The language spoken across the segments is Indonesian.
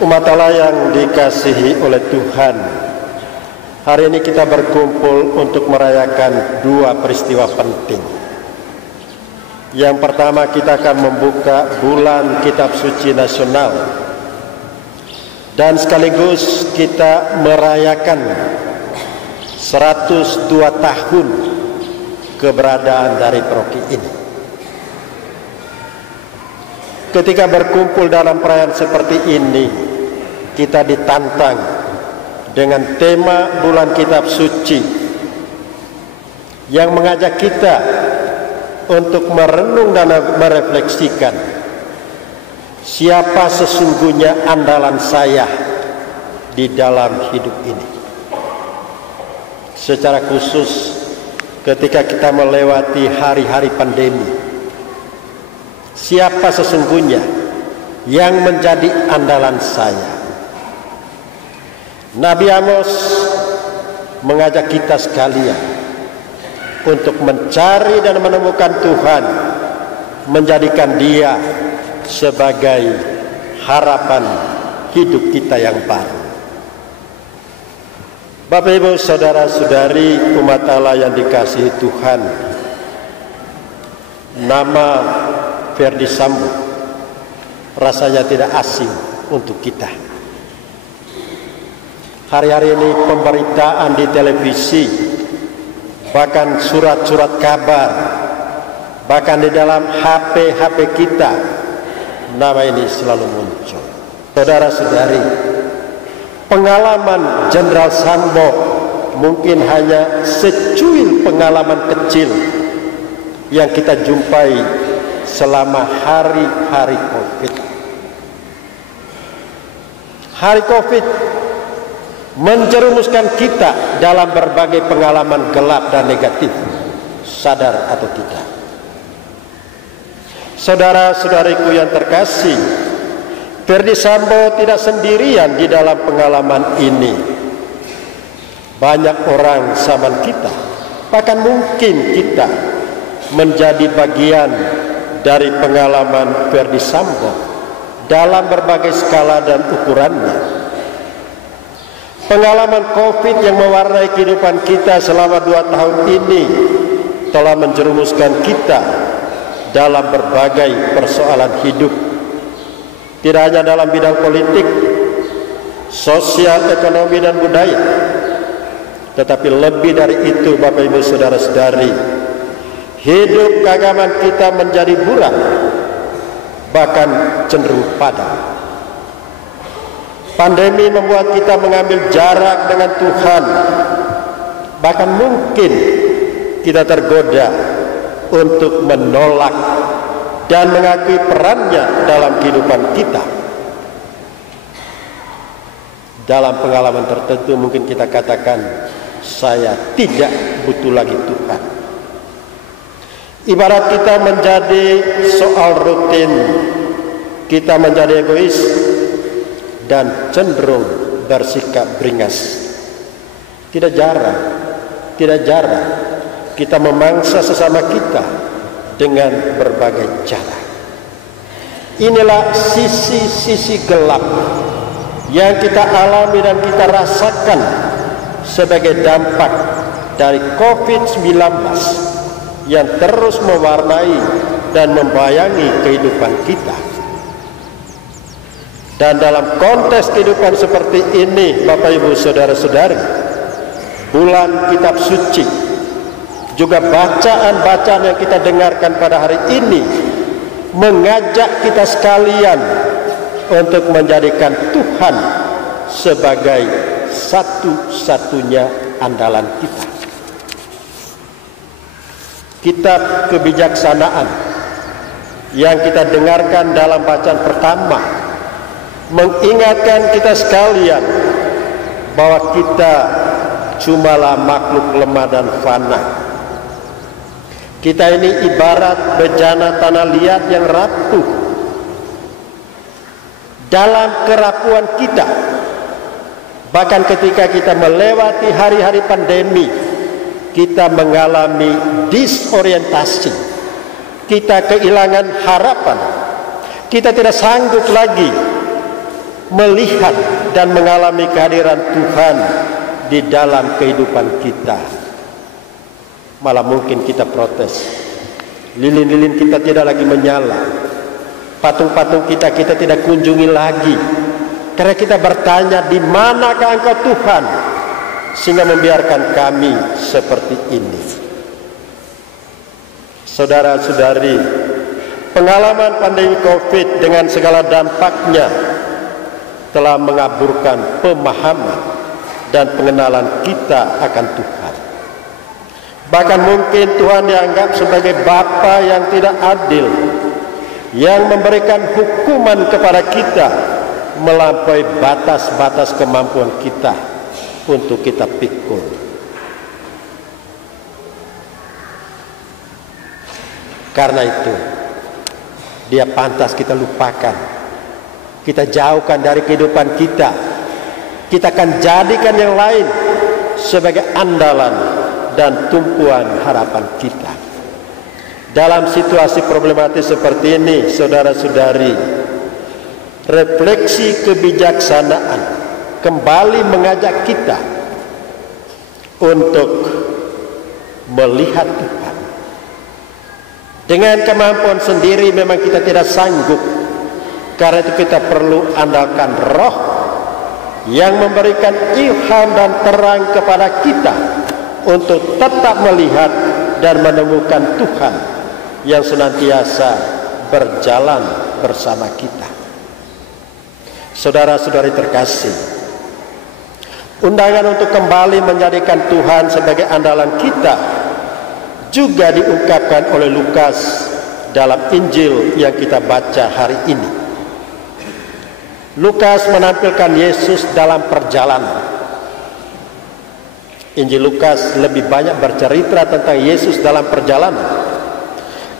Umat Allah yang dikasihi oleh Tuhan, hari ini kita berkumpul untuk merayakan dua peristiwa penting. Yang pertama, kita akan membuka bulan Kitab Suci Nasional, dan sekaligus kita merayakan 102 tahun keberadaan dari paroki ini. Ketika berkumpul dalam perayaan seperti ini, kita ditantang dengan tema bulan Kitab Suci yang mengajak kita untuk merenung dan merefleksikan siapa sesungguhnya andalan saya di dalam hidup ini. Secara khusus ketika kita melewati hari-hari pandemi, siapa sesungguhnya yang menjadi andalan saya? Nabi Amos mengajak kita sekalian untuk mencari dan menemukan Tuhan, menjadikan Dia sebagai harapan hidup kita yang baru. Bapak, Ibu, saudara-saudari umat Allah yang dikasihi Tuhan, nama Ferdy Sambo rasanya tidak asing untuk kita. Hari-hari ini pemberitaan di televisi, bahkan surat-surat kabar, bahkan di dalam HP kita, nama ini selalu muncul. Saudara-saudari, pengalaman Jenderal Sambo mungkin hanya secuil pengalaman kecil yang kita jumpai selama hari-hari COVID. Hari COVID menjerumuskan kita dalam berbagai pengalaman gelap dan negatif, sadar atau tidak. Saudara-saudariku yang terkasih, Ferdy Sambo tidak sendirian di dalam pengalaman ini. Banyak orang zaman kita, bahkan mungkin kita menjadi bagian dari pengalaman Ferdy Sambo dalam berbagai skala dan ukurannya. Pengalaman COVID yang mewarnai kehidupan kita selama 2 tahun ini telah menjerumuskan kita dalam berbagai persoalan hidup. Tidak hanya dalam bidang politik, sosial, ekonomi, dan budaya, tetapi lebih dari itu, Bapak, Ibu, saudara-saudari, hidup keagamaan kita menjadi buram, bahkan cenderung padam. Pandemi membuat kita mengambil jarak dengan Tuhan, bahkan mungkin kita tergoda untuk menolak dan mengakui perannya dalam kehidupan kita. Dalam pengalaman tertentu mungkin kita katakan, saya tidak butuh lagi Tuhan. Ibarat kita menjadi soal rutin, kita menjadi egois dan cenderung bersikap beringas. Tidak jarang kita memangsa sesama kita dengan berbagai cara. Inilah sisi-sisi gelap yang kita alami dan kita rasakan sebagai dampak dari COVID-19 yang terus mewarnai dan membayangi kehidupan kita. Dan dalam konteks kehidupan seperti ini, Bapak, Ibu, saudara-saudari, bulan Kitab Suci, juga bacaan-bacaan yang kita dengarkan pada hari ini mengajak kita sekalian untuk menjadikan Tuhan sebagai satu-satunya andalan kita. Kitab kebijaksanaan yang kita dengarkan dalam bacaan pertama mengingatkan kita sekalian bahwa kita cumalah makhluk lemah dan fana. Kita ini ibarat bejana tanah liat yang rapuh. Dalam kerapuhan kita, bahkan ketika kita melewati hari-hari pandemi, kita mengalami disorientasi, kita kehilangan harapan, kita tidak sanggup lagi melihat dan mengalami kehadiran Tuhan di dalam kehidupan kita. Malah mungkin kita protes, lilin-lilin kita tidak lagi menyala, patung-patung kita tidak kunjungi lagi, karena kita bertanya, di manakah Engkau Tuhan, sehingga membiarkan kami seperti ini. Saudara-saudari, pengalaman pandemi COVID dengan segala dampaknya telah mengaburkan pemahaman dan pengenalan kita akan Tuhan. Bahkan mungkin Tuhan dianggap sebagai Bapa yang tidak adil, yang memberikan hukuman kepada kita melampaui batas-batas kemampuan kita untuk kita pikul. Karena itu, Dia pantas kita lupakan, kita jauhkan dari kehidupan kita. Kita akan jadikan yang lain sebagai andalan dan tumpuan harapan kita. Dalam situasi problematis seperti ini, saudara-saudari, refleksi kebijaksanaan kembali mengajak kita untuk melihat Tuhan. Dengan kemampuan sendiri memang kita tidak sanggup. Karena itu kita perlu andalkan Roh yang memberikan ilham dan terang kepada kita untuk tetap melihat dan menemukan Tuhan yang senantiasa berjalan bersama kita. Saudara-saudari terkasih, undangan untuk kembali menjadikan Tuhan sebagai andalan kita juga diungkapkan oleh Lukas dalam Injil yang kita baca hari ini. Lukas menampilkan Yesus dalam perjalanan. Injil Lukas lebih banyak bercerita tentang Yesus dalam perjalanan.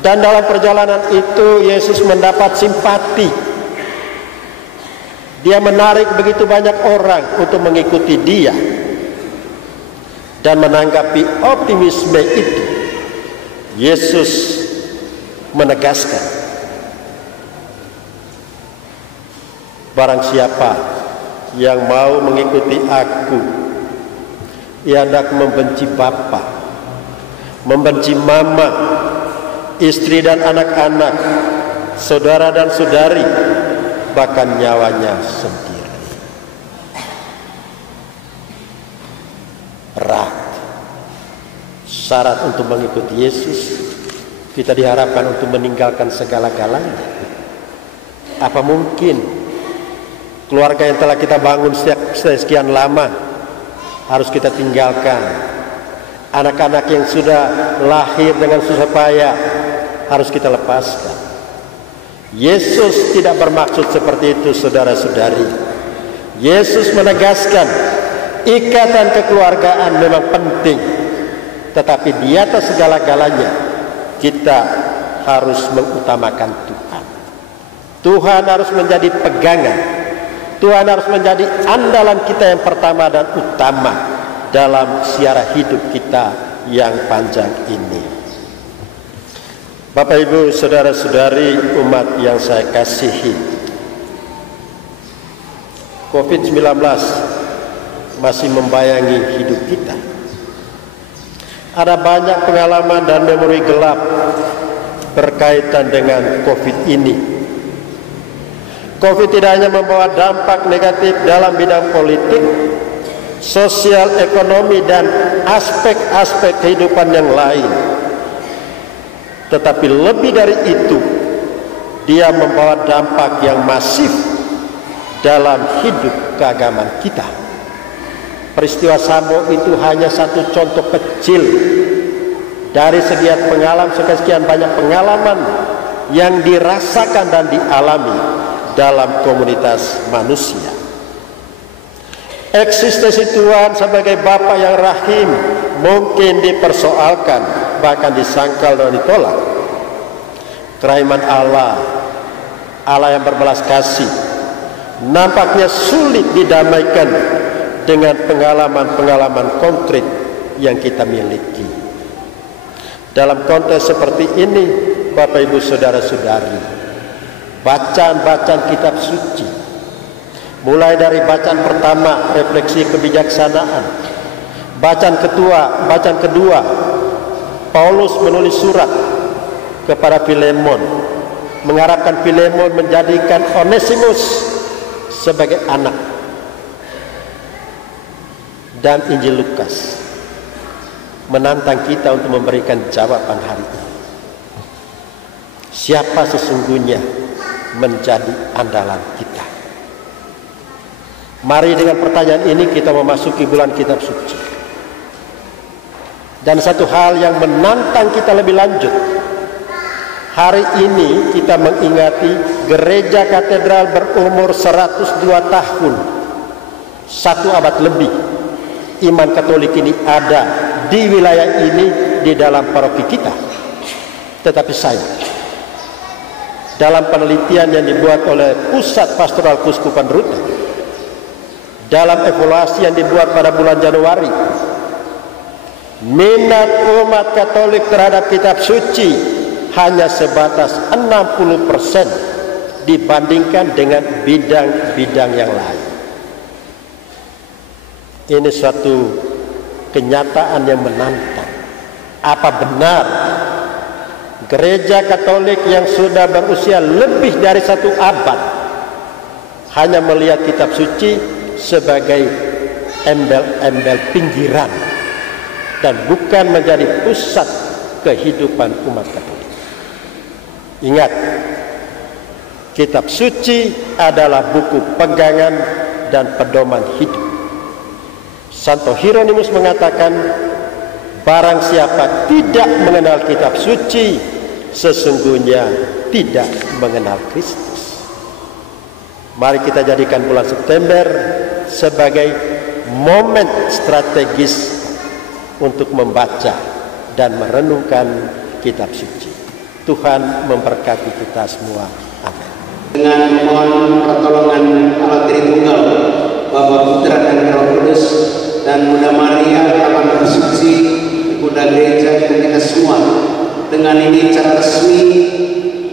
Dan dalam perjalanan itu Yesus mendapat simpati. Dia menarik begitu banyak orang untuk mengikuti Dia. Dan menanggapi optimisme itu, Yesus menegaskan, barang siapa yang mau mengikuti aku, ia hendak membenci bapa, membenci mama, istri dan anak-anak, saudara dan saudari, bahkan nyawanya sendiri. Berat. Syarat untuk mengikuti Yesus, kita diharapkan untuk meninggalkan segala-galanya. Apa mungkin keluarga yang telah kita bangun sekian lama harus kita tinggalkan? Anak-anak yang sudah lahir dengan susah payah harus kita lepaskan? Yesus tidak bermaksud seperti itu, saudara-saudari. Yesus menegaskan ikatan kekeluargaan memang penting, tetapi di atas segala-galanya kita harus mengutamakan Tuhan. Tuhan harus menjadi pegangan. Tuhan harus menjadi andalan kita yang pertama dan utama dalam siara hidup kita yang panjang ini. Bapak, Ibu, saudara-saudari, umat yang saya kasihi, COVID-19 masih membayangi hidup kita. Ada banyak pengalaman dan memori gelap berkaitan dengan COVID ini. COVID tidak hanya membawa dampak negatif dalam bidang politik, sosial, ekonomi, dan aspek-aspek kehidupan yang lain. Tetapi lebih dari itu, dia membawa dampak yang masif dalam hidup keagamaan kita. Peristiwa Samo itu hanya satu contoh kecil dari sekian banyak pengalaman yang dirasakan dan dialami dalam komunitas manusia. Eksistensi Tuhan sebagai Bapa yang rahim mungkin dipersoalkan, bahkan disangkal dan ditolak. Kerahiman Allah, Allah yang berbelas kasih, nampaknya sulit didamaikan dengan pengalaman-pengalaman konkret yang kita miliki. Dalam konteks seperti ini, Bapak, Ibu, saudara-saudari, bacaan-bacaan kitab suci Mulai dari bacaan pertama, refleksi kebijaksanaan, bacaan kedua, Paulus menulis surat kepada Filemon, mengharapkan Filemon menjadikan Onesimus sebagai anak. Dan Injil Lukas menantang kita untuk memberikan jawaban hari ini. Siapa sesungguhnya menjadi andalan kita? Mari dengan pertanyaan ini kita memasuki bulan kitab suci. Dan satu hal yang menantang kita lebih lanjut, hari ini kita mengingati gereja katedral berumur 102 tahun, 1 abad lebih. Iman Katolik ini ada di wilayah ini, di dalam paroki kita. Tetapi saya, dalam penelitian yang dibuat oleh Pusat Pastoral Keuskupan Rute, dalam evaluasi yang dibuat pada bulan Januari, minat umat Katolik terhadap kitab suci hanya sebatas 60% dibandingkan dengan bidang-bidang yang lain. Ini suatu kenyataan yang menantang. Apa benar gereja Katolik yang sudah berusia lebih dari 1 abad hanya melihat kitab suci sebagai embel-embel pinggiran dan bukan menjadi pusat kehidupan umat Katolik? Ingat, kitab suci adalah buku pegangan dan pedoman hidup. Santo Hieronymus mengatakan, barang siapa tidak mengenal kitab suci, sesungguhnya tidak mengenal Kristus. Mari kita jadikan bulan September sebagai momen strategis untuk membaca dan merenungkan kitab suci. Tuhan memberkati kita semua. Amin. Dengan mohon pertolongan Allah Tritunggal, Bapa, Putra dan Roh Kudus, dan Bunda Maria, Taman Suci, Bunda Gereja, dan kita semua. Dengan ini secara resmi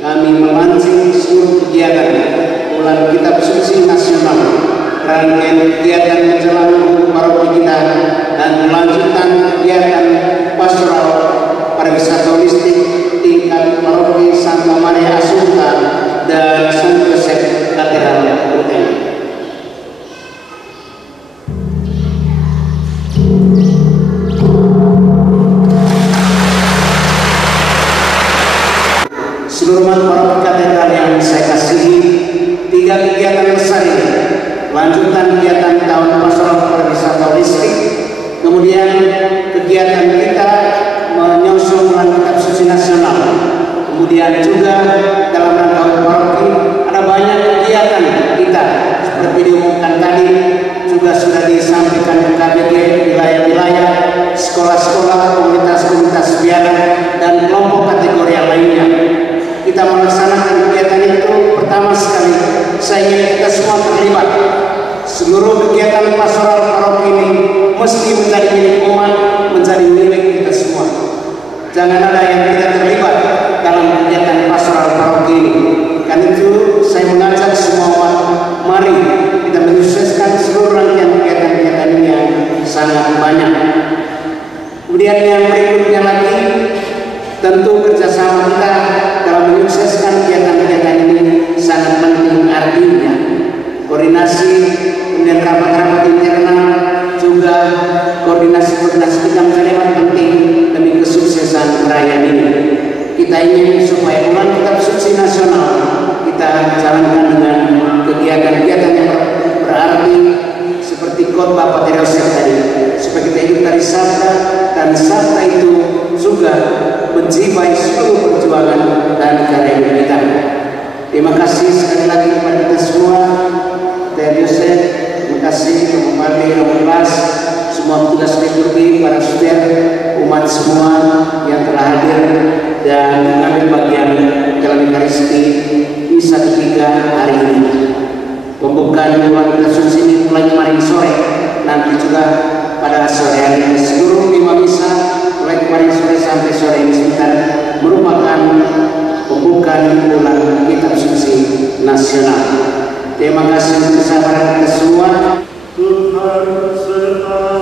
kami melaunching seluruh kegiatan bulan kitab suci nasional, rangkaian kegiatan menjelang paroki kita, dan melanjutkan kegiatan pastoral pariwisata holistik tingkat paroki Santa Maria Assunta dan San Yosef Katedral UTN. Seluruh umat paroki katedral yang saya kasihi, 3 kegiatan besar ini, lanjutan kegiatan tahun pastoral pariwisata holistik, kemudian kegiatan kita menyusun bulan kitab suci nasional, kemudian juga dalam rangka paroki ada banyak kegiatan kita seperti diumumkan tadi, juga sudah disampaikan ke KBG wilayah-wilayah, sekolah-sekolah, komunitas-komunitas biara, dan kelompok kategori yang lainnya. Kita melaksanakan kegiatan itu, pertama sekali saya ingin kita semua terlibat. Seluruh kegiatan pastoral paroki ini mesti menjadi milik umat, menjadi milik kita semua. Jangan ada yang tidak terlibat dalam kegiatan pastoral paroki ini. Karena itu saya mengajak semua umat, mari kita menyukseskan seluruh rangkaian kegiatan-kegiatan ini yang sangat banyak. Kemudian yang berikutnya lagi, tentu kerjasama kita dalam menyukseskan kegiatan-kegiatan ini sangat penting, artinya koordinasi, kemudian rapat-rapat internal, juga koordinasi-koordinasi kita menjadi penting demi kesuksesan perayaan ini. Kita ingin supaya bulan kitab suci nasional kita jalankan dengan kegiatan-kegiatan yang berarti seperti khotbah Pater Yosef tadi, supaya kita hidup dari sabda, dan sabda itu juga menjiwai seluruh perjuangan dan karya kita. Terima kasih sekali lagi kepada kita semua, Pater Yosef, terima kasih kepada Romo Bas, semua tugas liturgi, para saudara, umat semua yang telah hadir dan mengambil bagian dalam Ekaristi misa ketiga hari ini. Pembukaan bulan kitab suci ini mulai kemarin sore, nanti juga pada sore hari seluruh 5 misa mulai kemarin sore sampai sore ini sebentar merupakan pembukaan bulan kitab suci nasional. Terima kasih untuk kesabaran kita semua. Tuhan serta